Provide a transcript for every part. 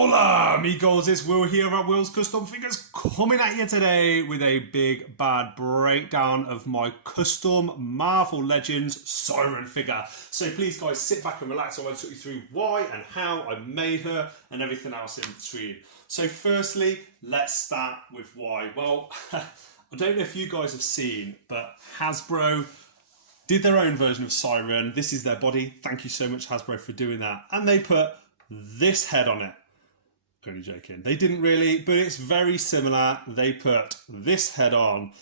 Hola amigos, it's Will here at Will's Custom Figures, coming at you today with a big bad breakdown of my custom Marvel Legends Siryn figure. So please guys, sit back and relax. I want to talk you through why and how I made her and everything else in between. So firstly, let's start with why. Well, I don't know if you guys have seen, but Hasbro did their own version of Siryn. This is their body. Thank you so much Hasbro for doing that. And they put this head on it. Only joking. They didn't really, but it's very similar. They put this head on.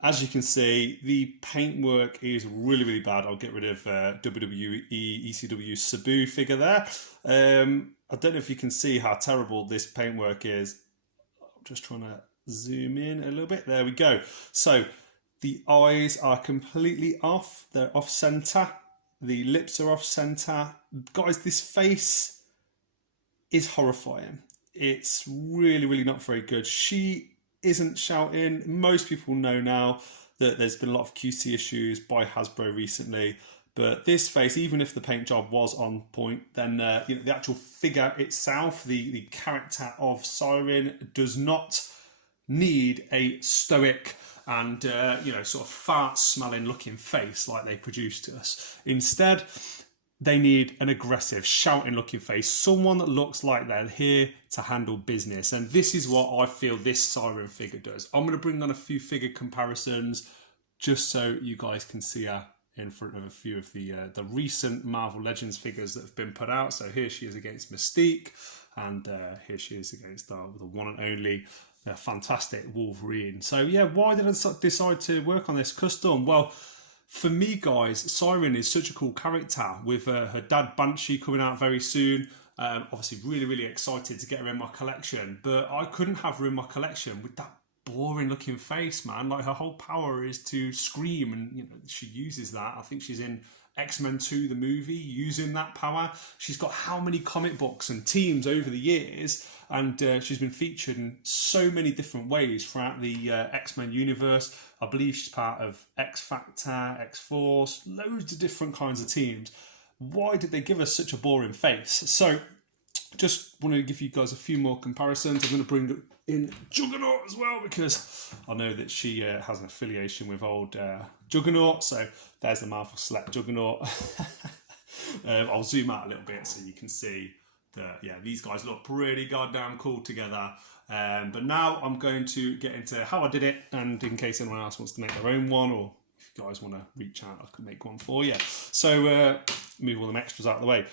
As you can see, the paintwork is really, really bad. I'll get rid of WWE ECW Sabu figure there. I don't know if you can see how terrible this paintwork is. I'm just trying to zoom in a little bit. There we go. So the eyes are completely off. They're off center. The lips are off center. Guys, this face is horrifying. It's really, really not very good. She isn't shouting. Most people know now that there's been a lot of QC issues by Hasbro recently. But this face, even if the paint job was on point, then the actual figure itself, the character of Siryn, does not need a stoic and sort of fart-smelling looking face like they produced to us. Instead, they need an aggressive, shouting looking face, someone that looks like they're here to handle business. And this is what I feel this Siryn figure does. I'm going to bring on a few figure comparisons just so you guys can see her in front of a few of the recent Marvel Legends figures that have been put out. So here she is against Mystique, and here she is against the one and only fantastic Wolverine. So yeah, why did I decide to work on this custom? Well, for me, guys, Siryn is such a cool character with her dad Banshee coming out very soon. Obviously, really, really excited to get her in my collection. But I couldn't have her in my collection with that boring looking face, man. Like, her whole power is to scream, and she uses that. I think she's in Xmen 2, the movie, using that power. She's got how many comic books and teams over the years, and she's been featured in so many different ways throughout the Xmen universe. I believe she's part of X Factor, Xforce, loads of different kinds of teams. Why did they give us such a boring face? So, just want to give you guys a few more comparisons. I'm going to bring in Juggernaut as well, because I know that she has an affiliation with old Juggernaut. So there's the Marvel Select Juggernaut. I'll zoom out a little bit so you can see that, yeah, these guys look pretty goddamn cool together. But now I'm going to get into how I did it, and in case anyone else wants to make their own one, or if you guys want to reach out, I can make one for you. So move all them extras out of the way.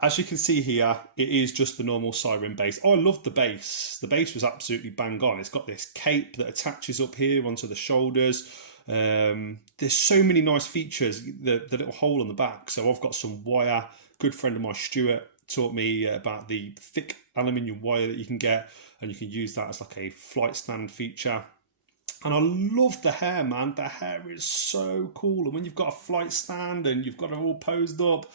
As you can see here, it is just the normal Siryn base. Oh, I love the base. The base was absolutely bang on. It's got this cape that attaches up here onto the shoulders. There's so many nice features. The little hole on the back. So I've got some wire. Good friend of mine, Stuart, taught me about the thick aluminium wire that you can get, and you can use that as like a flight stand feature. And I love the hair, man. The hair is so cool. And when you've got a flight stand and you've got it all posed up,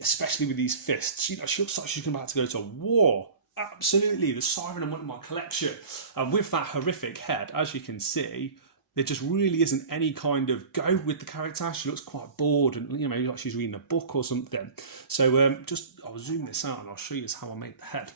especially with these fists, she looks like she's about to go to war. Absolutely, the Siryn I want in my collection. And with that horrific head, as you can see, there just really isn't any kind of go with the character. She looks quite bored, and maybe like she's reading a book or something. So I'll zoom this out and I'll show you how I made the head.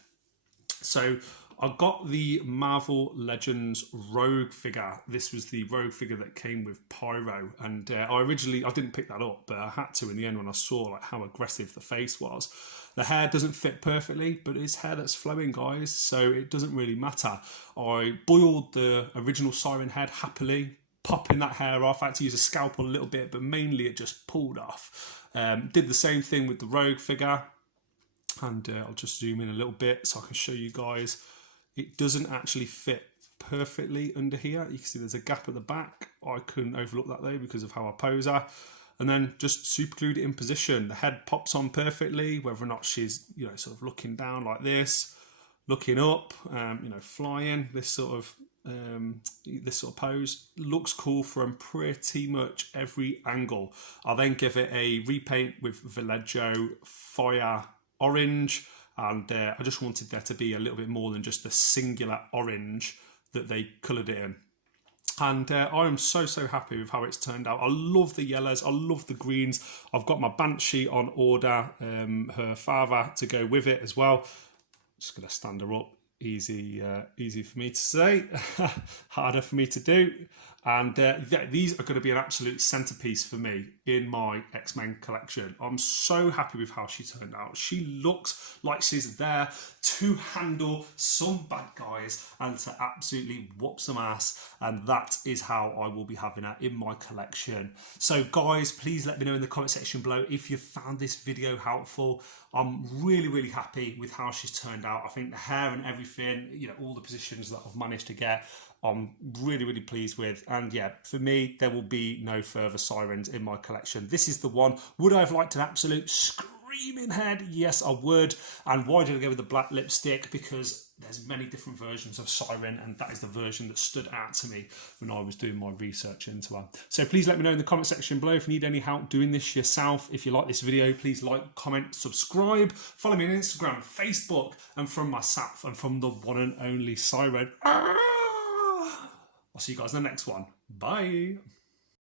So I got the Marvel Legends Rogue figure. This was the Rogue figure that came with Pyro, and I didn't pick that up, but I had to in the end when I saw like how aggressive the face was. The hair doesn't fit perfectly, but it's hair that's flowing, guys, so it doesn't really matter. I boiled the original Siryn head happily, popping that hair off. I had to use a scalpel a little bit, but mainly it just pulled off. Did the same thing with the Rogue figure, and I'll just zoom in a little bit so I can show you guys. It doesn't actually fit perfectly under here. You can see there's a gap at the back. I couldn't overlook that though because of how I pose her. And then just super glued it in position. The head pops on perfectly, whether or not she's sort of looking down like this, looking up, flying. This sort of pose looks cool from pretty much every angle. I'll then give it a repaint with Vallejo Fire Orange. And I just wanted there to be a little bit more than just the singular orange that they coloured it in. And I am so happy with how it's turned out. I love the yellows, I love the greens. I've got my Banshee on order, her father to go with it as well. Just going to stand her up. Easy for me to say, harder for me to do. And these are going to be an absolute centerpiece for me in my X-Men collection. I'm so happy with how she turned out. She looks like she's there to handle some bad guys and to absolutely whoop some ass. And that is how I will be having her in my collection. So guys, please let me know in the comment section below if you found this video helpful. I'm really happy with how she's turned out. I think the hair and everything, you know, all the positions that I've managed to get, I'm really pleased with. And yeah, for me, there will be no further Sirens in my collection. This is the one. Would I have liked an absolute screaming head? Yes, I would. And why did I go with the black lipstick? Because there's many different versions of Siryn, and that is the version that stood out to me when I was doing my research into her. So please let me know in the comment section below if you need any help doing this yourself. If you like this video, please like, comment, subscribe, follow me on Instagram, Facebook, and from myself and from the one and only Siryn. I'll see you guys in the next one. Bye.